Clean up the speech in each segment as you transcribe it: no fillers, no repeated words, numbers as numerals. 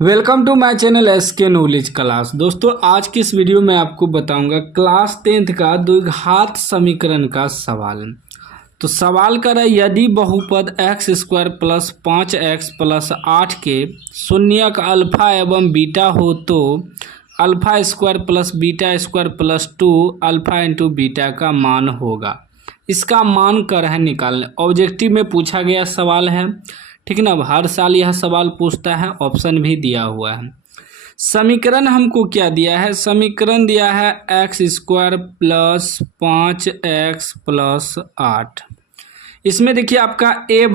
Welcome to my channel SK knowledge class. दोस्तों आज की इस वीडियो में आपको बताऊंगा क्लास 10th का द्विघात समीकरण का सवाल। तो सवाल कर रहा है यदि बहुपद x square plus 5x plus 8 के शून्यक अल्फा एवं बीटा हो तो alpha square plus beta square plus 2 alpha into beta का मान होगा। इसका मान कर है निकालने। ऑब्जेक्टिव में पूछा गया सवाल है, ठीक ना। अब हर साल यह सवाल पूछता है, ऑप्शन भी दिया हुआ है। समीकरण हमको क्या दिया है? समीकरण दिया है x square plus 5x plus 8। इसमें देखिए आपका a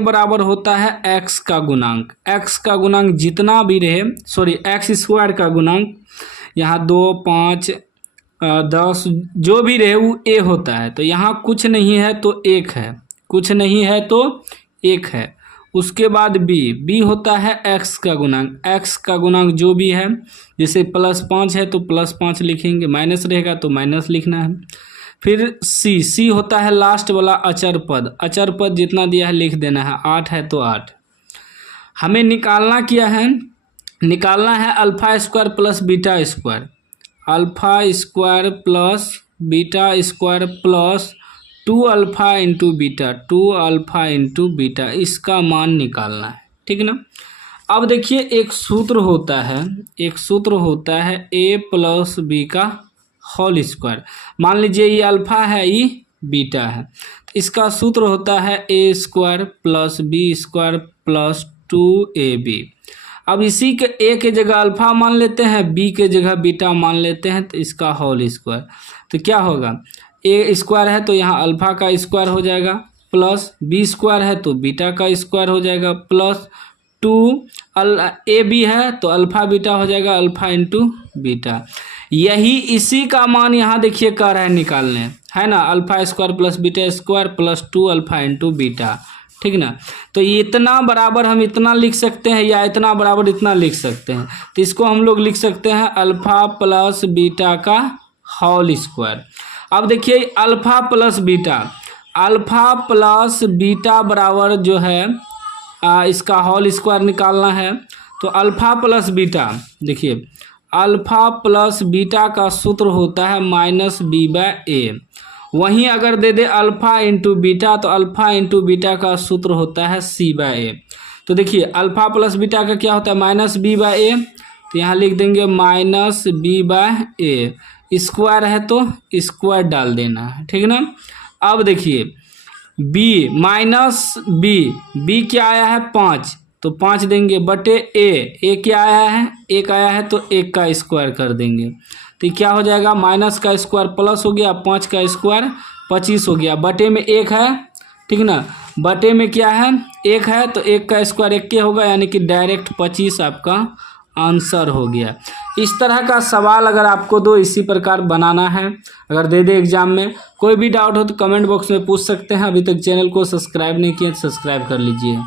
बराबर होता है x का गुणांक। x का गुणांक जितना भी रहे, सॉरी एक्स स्क्वायर का गुणांक यहाँ 2 5 10 जो भी रहे वो a होता है। तो यहाँ कुछ नहीं है तो 1 है, कुछ नहीं है तो 1 है। उसके बाद b होता है x का गुणांक। x का गुणांक जो भी है, जैसे +5 है तो +5 लिखेंगे, माइनस रहेगा तो माइनस लिखना है। फिर c होता है लास्ट वाला अचर पद। अचर पद जितना दिया है लिख देना है। 8 है तो 8। हमें निकालना क्या है? निकालना है alpha square plus beta square. Alpha square plus beta square plus 2 alpha into beta, 2 alpha into beta, इसका मान निकालना है, ठीक ना। अब देखिए एक सूत्र होता है a प्लस बी का होल स्क्वायर। मान लीजिए ये अल्फा है, ये बीटा है, इसका सूत्र होता है a square plus B square plus 2ab। अब इसी के a के जगह अल्फा मान लेते हैं, b के जगह बीटा मान लेते हैं, तो इसका होल स्क्वायर। तो क्या होगा? ए स्क्वायर है तो यहाँ अल्फा का स्क्वायर हो जाएगा, प्लस बी स्क्वायर है तो बीटा का स्क्वायर हो जाएगा, प्लस 2 ए बी है तो अल्फा बीटा हो जाएगा, अल्फा इंटू बीटा। यही इसी का मान यहाँ देखिए कह रहा है निकालने, है ना। Alpha square plus beta square plus 2 alpha into beta, ठीक ना। तो इतना बराबर हम इतना लिख सकते हैं या इतना बराबर इतना लिख सकते हैं। तो इसको हम लोग लिख सकते हैं अल्फा प्लस बीटा का होल स्क्वायर। अब देखिए अल्फा प्लस बीटा बराबर जो है इसका होल स्क्वायर निकालना है। तो अल्फा प्लस बीटा, देखिए अल्फा प्लस बीटा का सूत्र होता है -b/a। वहीं अगर दे दे अल्फा इंटू बीटा तो अल्फा इंटू बीटा का सूत्र होता है c/a। तो देखिए अल्फा प्लस बीटा का क्या होता है? -b/a। तो यहाँ लिख देंगे -b/a। स्क्वायर है तो स्क्वायर डाल देना है, ठीक ना। अब देखिए b क्या आया है? 5, तो 5 देंगे बटे a क्या आया है? 1 आया है तो 1 का स्क्वायर कर देंगे। तो क्या हो जाएगा? माइनस का स्क्वायर प्लस हो गया, 5 का स्क्वायर 25 हो गया, बटे में 1 है, ठीक ना। बटे में क्या है? 1 है तो 1 का स्क्वायर 1 होगा, यानी कि डायरेक्ट 25 आपका आंसर हो गया। इस तरह का सवाल अगर आपको दो इसी प्रकार बनाना है, अगर दे दे एग्जाम में, कोई भी डाउट हो तो कमेंट बॉक्स में पूछ सकते हैं। अभी तक चैनल को सब्सक्राइब नहीं किया तो सब्सक्राइब कर लीजिए।